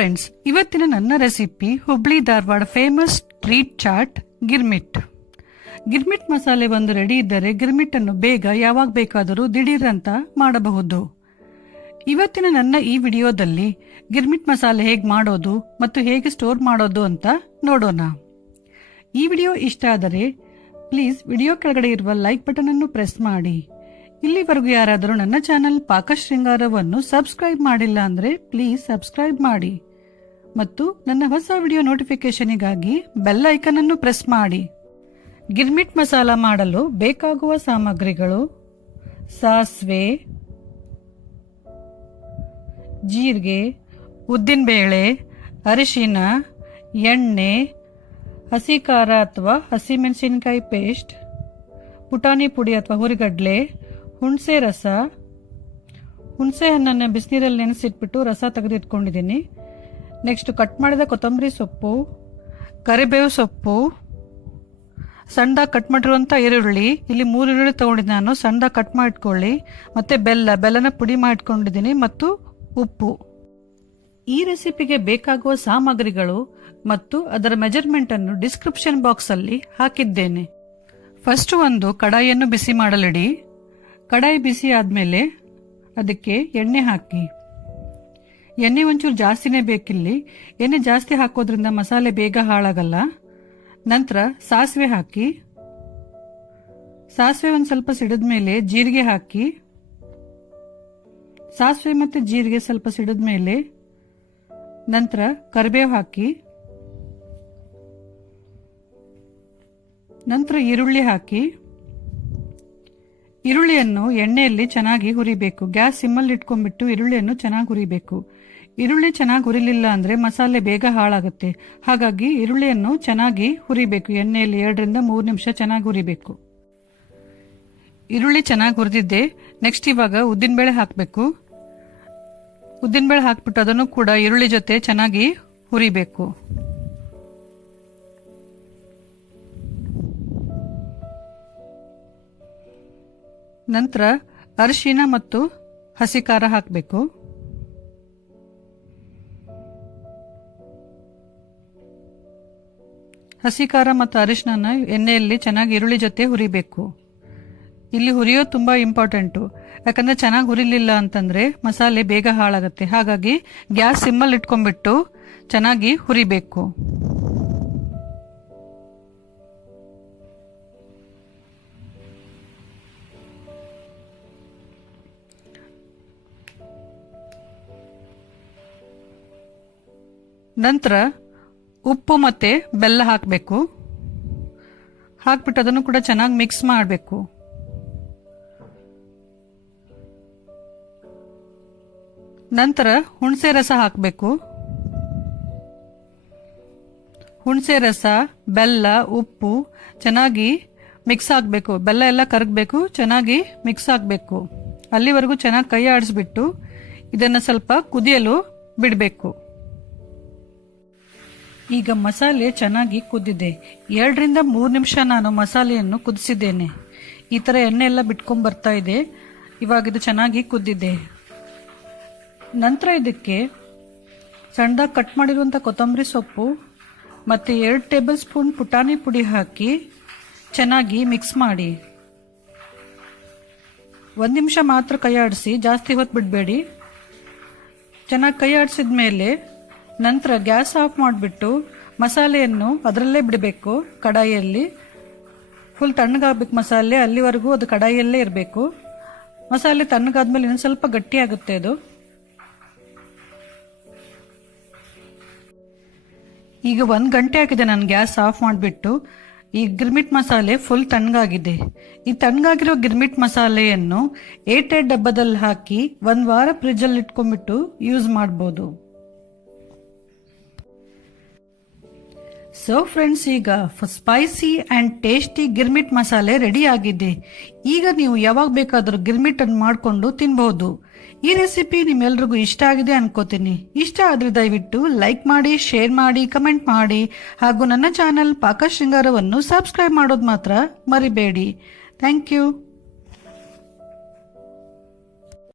Friends, ಇವತ್ತಿನ ನನ್ನ recipe Hubli Dharwad famous street chaat girmit. Girmit ಮಸಾಲೆ ಒಂದು ರೆಡಿ ಇದ್ದರೆ ಗಿರ್ಮಿಟ್ ಅನ್ನು ಬೇಗ ಯಾವಾಗ ಬೇಕಾದರೂ ದಿಢೀರ್ ಅಂತ ಮಾಡಬಹುದು. ಇವತ್ತಿನ ನನ್ನ ಈ ವಿಡಿಯೋದಲ್ಲಿ ಗಿರ್ಮಿಟ್ ಮಸಾಲೆ ಹೇಗೆ ಮಾಡೋದು ಮತ್ತು ಹೇಗೆ ಸ್ಟೋರ್ ಮಾಡೋದು ಅಂತ ನೋಡೋಣ. ಈ ವಿಡಿಯೋ ಇಷ್ಟ ಆದರೆ ಪ್ಲೀಸ್ ವಿಡಿಯೋ ಕೆಳಗಡೆ ಇರುವ ಲೈಕ್ ಬಟನ್ ಅನ್ನು ಪ್ರೆಸ್ ಮಾಡಿ. ಇಲ್ಲಿವರೆಗೂ ಯಾರಾದರೂ ನನ್ನ ಚಾನೆಲ್ ಪಾಕ ಶೃಂಗಾರವನ್ನು ಸಬ್ಸ್ಕ್ರೈಬ್ ಮಾಡಿಲ್ಲ ಅಂದ್ರೆ ಪ್ಲೀಸ್ ಸಬ್ಸ್ಕ್ರೈಬ್ ಮಾಡಿ ಮತ್ತು ನನ್ನ ಹೊಸ ವಿಡಿಯೋ ನೋಟಿಫಿಕೇಶನ್ಗಾಗಿ ಬೆಲ್ ಐಕನ್ ಅನ್ನು ಪ್ರೆಸ್ ಮಾಡಿ. ಗಿರ್ಮಿಟ್ ಮಸಾಲ ಮಾಡಲು ಬೇಕಾಗುವ ಸಾಮಗ್ರಿಗಳು: ಸಾಸಿವೆ, ಜೀರಿಗೆ, ಉದ್ದಿನಬೇಳೆ, ಅರಿಶಿನ, ಎಣ್ಣೆ, ಹಸಿ ಖಾರ ಅಥವಾ ಹಸಿಮೆಣಸಿನಕಾಯಿ ಪೇಸ್ಟ್, ಪುಟಾಣಿ ಪುಡಿ ಅಥವಾ ಹುರಿಗಡ್ಲೆ, ಹುಣಸೆ ರಸ. ಹುಣಸೆ ಹಣ್ಣನ್ನು ಬಿಸಿನೀರಲ್ಲಿ ನೆನೆಸಿಟ್ಬಿಟ್ಟು ರಸ ತೆಗೆದಿಟ್ಕೊಂಡಿದ್ದೀನಿ. ನೆಕ್ಸ್ಟ್ ಕಟ್ ಮಾಡಿದ ಕೊತ್ತಂಬರಿ ಸೊಪ್ಪು, ಕರಿಬೇವು ಸೊಪ್ಪು, ಸಣ್ಣದಾಗಿ ಕಟ್ ಮಾಡಿರುವಂಥ ಈರುಳ್ಳಿ. ಇಲ್ಲಿ 3 ಈರುಳ್ಳಿ ತೊಗೊಂಡಿದ್ದೀನಿ ನಾನು, ಸಣ್ಣದಾಗಿ ಕಟ್ ಮಾಡಿಟ್ಕೊಳ್ಳಿ. ಮತ್ತು ಬೆಲ್ಲನ ಪುಡಿ ಮಾಡಿಟ್ಕೊಂಡಿದ್ದೀನಿ ಮತ್ತು ಉಪ್ಪು. ಈ ರೆಸಿಪಿಗೆ ಬೇಕಾಗುವ ಸಾಮಗ್ರಿಗಳು ಮತ್ತು ಅದರ ಮೆಜರ್ಮೆಂಟ್ ಅನ್ನು ಡಿಸ್ಕ್ರಿಪ್ಷನ್ ಬಾಕ್ಸ್ ಅಲ್ಲಿ ಹಾಕಿದ್ದೇನೆ. ಫಸ್ಟ್ ಒಂದು ಕಡಾಯಿಯನ್ನು ಬಿಸಿ ಮಾಡಲಿಡಿ. ಕಡಾಯಿ ಬಿಸಿ ಆದ್ಮೇಲೆ ಅದಕ್ಕೆ ಎಣ್ಣೆ ಹಾಕಿ. ಎಣ್ಣೆ ಒಂಚೂರು ಜಾಸ್ತಿನೇ ಬೇಕಿಲ್ಲಿ. ಎಣ್ಣೆ ಜಾಸ್ತಿ ಹಾಕೋದ್ರಿಂದ ಮಸಾಲೆ ಬೇಗ ಹಾಳಾಗಲ್ಲ. ನಂತರ ಸಾಸಿವೆ ಹಾಕಿ. ಸಾಸಿವೆ ಒಂದು ಸ್ವಲ್ಪ ಸಿಡಿದ್ಮೇಲೆ ಜೀರಿಗೆ ಹಾಕಿ. ಸಾಸಿವೆ ಮತ್ತು ಜೀರಿಗೆ ಸ್ವಲ್ಪ ಸಿಡಿದ್ಮೇಲೆ ನಂತರ ಕರಿಬೇವು ಹಾಕಿ. ನಂತರ ಈರುಳ್ಳಿ ಹಾಕಿ. ಈರುಳ್ಳಿಯನ್ನು ಎಣ್ಣೆಯಲ್ಲಿ ಚೆನ್ನಾಗಿ ಹುರಿಬೇಕು. ಗ್ಯಾಸ್ ಸಿಮ್ಮಲ್ಲಿ ಇಟ್ಕೊಂಡ್ಬಿಟ್ಟು ಈರುಳ್ಳಿಯನ್ನು ಚೆನ್ನಾಗಿ ಹುರಿಬೇಕು. ಈರುಳ್ಳಿ ಚೆನ್ನಾಗಿ ಹುರಿಲಿಲ್ಲ ಅಂದ್ರೆ ಮಸಾಲೆ ಬೇಗ ಹಾಳಾಗುತ್ತೆ. ಹಾಗಾಗಿ ಈರುಳ್ಳಿಯನ್ನು ಚೆನ್ನಾಗಿ ಹುರಿಬೇಕು. ಎಣ್ಣೆಯಲ್ಲಿ 2 ರಿಂದ 3 ನಿಮಿಷ ಚೆನ್ನಾಗಿ ಹುರಿಬೇಕು. ಈರುಳ್ಳಿ ಚೆನ್ನಾಗಿ ಹುರಿದಿದ್ದೆ. ನೆಕ್ಸ್ಟ್ ಇವಾಗ ಉದ್ದಿನಬೇಳೆ ಹಾಕಬೇಕು. ಉದ್ದಿನಬೇಳೆ ಹಾಕ್ಬಿಟ್ಟು ಅದನ್ನು ಕೂಡ ಈರುಳ್ಳಿ ಜೊತೆ ಚೆನ್ನಾಗಿ ಹುರಿಬೇಕು. ನಂತರ ಅರಿಶಿನ ಮತ್ತು ಹಸಿ ಖಾರ ಹಾಕಬೇಕು. ಹಸಿ ಖಾರ ಮತ್ತು ಅರಿಶಿನ ಎಣ್ಣೆಯಲ್ಲಿ ಚೆನ್ನಾಗಿ ಈರುಳ್ಳಿ ಜೊತೆ ಹುರಿಬೇಕು. ಇಲ್ಲಿ ಹುರಿಯೋದು ತುಂಬಾ ಇಂಪಾರ್ಟೆಂಟು. ಯಾಕಂದ್ರೆ ಚೆನ್ನಾಗಿ ಹುರಿಲಿಲ್ಲ ಅಂತಂದ್ರೆ ಮಸಾಲೆ ಬೇಗ ಹಾಳಾಗುತ್ತೆ. ಹಾಗಾಗಿ ಗ್ಯಾಸ್ ಸಿಮ್ಮಲ್ಲಿ ಇಟ್ಕೊಂಡ್ಬಿಟ್ಟು ಚೆನ್ನಾಗಿ ಹುರಿಬೇಕು. ನಂತರ ಉಪ್ಪು ಮತ್ತೆ ಬೆಲ್ಲ ಹಾಕಬೇಕು. ಹಾಕ್ಬಿಟ್ಟು ಅದನ್ನು ಕೂಡ ಚೆನ್ನಾಗಿ ಮಿಕ್ಸ್ ಮಾಡಬೇಕು. ನಂತರ ಹುಣಸೆ ರಸ ಹಾಕಬೇಕು. ಹುಣಸೆ ರಸ, ಬೆಲ್ಲ, ಉಪ್ಪು ಚೆನ್ನಾಗಿ ಮಿಕ್ಸ್ ಆಗಬೇಕು. ಬೆಲ್ಲ ಎಲ್ಲ ಕರಗಬೇಕು, ಚೆನ್ನಾಗಿ ಮಿಕ್ಸ್ ಆಗಬೇಕು. ಅಲ್ಲಿವರೆಗೂ ಚೆನ್ನಾಗಿ ಕೈ ಆಡಿಸ್ಬಿಟ್ಟು ಇದನ್ನು ಸ್ವಲ್ಪ ಕುದಿಯಲು ಬಿಡಬೇಕು. ಈಗ ಮಸಾಲೆ ಚೆನ್ನಾಗಿ ಕುದ್ದಿದೆ. 2 ರಿಂದ 3 ನಿಮಿಷ ನಾನು ಮಸಾಲೆಯನ್ನು ಕುದಿಸಿದ್ದೇನೆ. ಈ ಥರ ಎಣ್ಣೆ ಎಲ್ಲ ಬಿಟ್ಕೊಂಡ್ ಬರ್ತಾ ಇದೆ. ಇವಾಗ ಇದು ಚೆನ್ನಾಗಿ ಕುದ್ದಿದೆ. ನಂತರ ಇದಕ್ಕೆ ಸಣ್ಣದಾಗಿ ಕಟ್ ಮಾಡಿರುವಂಥ ಕೊತ್ತಂಬರಿ ಸೊಪ್ಪು ಮತ್ತು 2 ಟೇಬಲ್ ಸ್ಪೂನ್ ಪುಟಾಣಿ ಪುಡಿ ಹಾಕಿ ಚೆನ್ನಾಗಿ ಮಿಕ್ಸ್ ಮಾಡಿ. 1 ನಿಮಿಷ ಮಾತ್ರ ಕೈ ಆಡಿಸಿ, ಜಾಸ್ತಿ ಹೊತ್ತು ಬಿಡಬೇಡಿ. ಚೆನ್ನಾಗಿ ಕೈ ಆಡಿಸಿದ ಮೇಲೆ ನಂತರ ಗ್ಯಾಸ್ ಆಫ್ ಮಾಡಿಬಿಟ್ಟು ಮಸಾಲೆಯನ್ನು ಅದರಲ್ಲೇ ಬಿಡಬೇಕು. ಕಡಾಯಿಯಲ್ಲಿ ಫುಲ್ ತಣ್ಣಗಾಗಬೇಕು ಮಸಾಲೆ. ಅಲ್ಲಿವರೆಗೂ ಅದು ಕಡಾಯಿಯಲ್ಲೇ ಇರಬೇಕು. ಮಸಾಲೆ ತಣ್ಣಗಾದ್ಮೇಲೆ ಇನ್ನೊಂದು ಸ್ವಲ್ಪ ಗಟ್ಟಿ ಆಗುತ್ತೆ ಅದು. ಈಗ 1 ಗಂಟೆ ಆಗಿದೆ ನಾನು ಗ್ಯಾಸ್ ಆಫ್ ಮಾಡಿಬಿಟ್ಟು. ಈ ಗಿರ್ಮಿಟ್ ಮಸಾಲೆ ಫುಲ್ ತಣ್ಣಗಾಗಿದೆ. ಈ ತಣ್ಣಗಾಗಿರೋ ಗಿರ್ಮಿಟ್ ಮಸಾಲೆಯನ್ನು ಏರ್ಟೈಟ್ ಡಬ್ಬದಲ್ಲಿ ಹಾಕಿ 1 ವಾರ ಫ್ರಿಜ್ಜಲ್ಲಿ ಇಟ್ಕೊಂಡ್ಬಿಟ್ಟು ಯೂಸ್ ಮಾಡ್ಬೋದು. ಸೊ ಫ್ರೆಂಡ್ಸ್, ಈಗ ಸ್ಪೈಸಿ ಅಂಡ್ ಟೇಸ್ಟಿ ಗಿರ್ಮಿಟ್ ಮಸಾಲೆ ರೆಡಿ ಆಗಿದೆ. ಈಗ ನೀವು ಯಾವಾಗ ಬೇಕಾದರೂ ಗಿರ್ಮಿಟ್ ಅನ್ನು ಮಾಡಿಕೊಂಡು ತಿನ್ಬಹುದು. ಈ ರೆಸಿಪಿ ನಿಮ್ಮೆಲ್ರಿಗೂ ಇಷ್ಟ ಆಗಿದೆ ಅನ್ಕೋತೀನಿ. ಇಷ್ಟ ಆದ್ರೆ ದಯವಿಟ್ಟು ಲೈಕ್ ಮಾಡಿ, ಶೇರ್ ಮಾಡಿ, ಕಮೆಂಟ್ ಮಾಡಿ ಹಾಗೂ ನನ್ನ ಚಾನೆಲ್ ಪಾಕ ಶೃಂಗಾರವನ್ನು ಸಬ್ಸ್ಕ್ರೈಬ್ ಮಾಡೋದು ಮಾತ್ರ ಮರಿಬೇಡಿ. Thank you.